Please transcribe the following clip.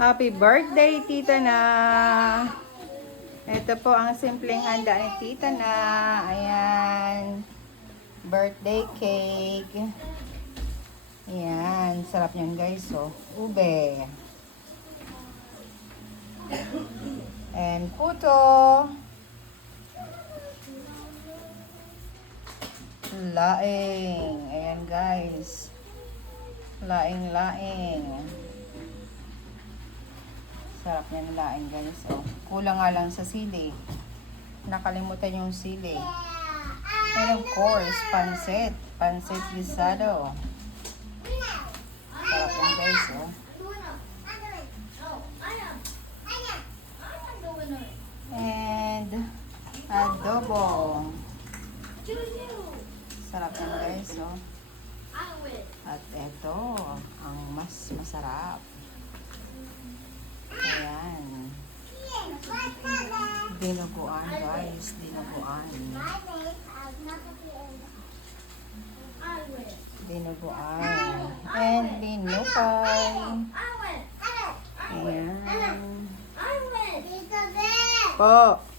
Happy birthday, Tita Na! Ito po ang simpleng handa ni Tita Na. Ayan. Birthday cake. Ayan. Sarap niyan, guys. Oh. Ube. And puto. Laing. Ayan, guys. Laing-laing. Sarap niyan laing, guys. Oh. Kulang nga lang sa sili. Nakalimutan yung sili. And of course, pansit. Pansit guisado. Sarap yan, guys. Oh. And adobo. Sarap yan, guys. Oh. At ito, ang mas masarap. Ayan. Dinuguan, guys. Dinuguan. Dinuguan. And binukay. Ayan. Po.